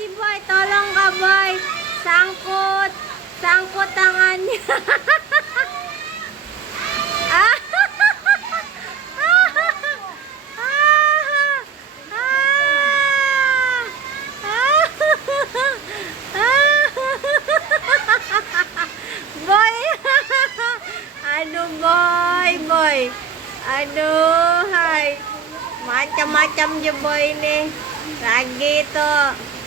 si Boy. Tolong ka, Boy. Sangkut. Sangkut tangannya. Ah. Boy. Aduh, boy. Aduh, hai. Macam-macam je boy ini. Lagi tuh.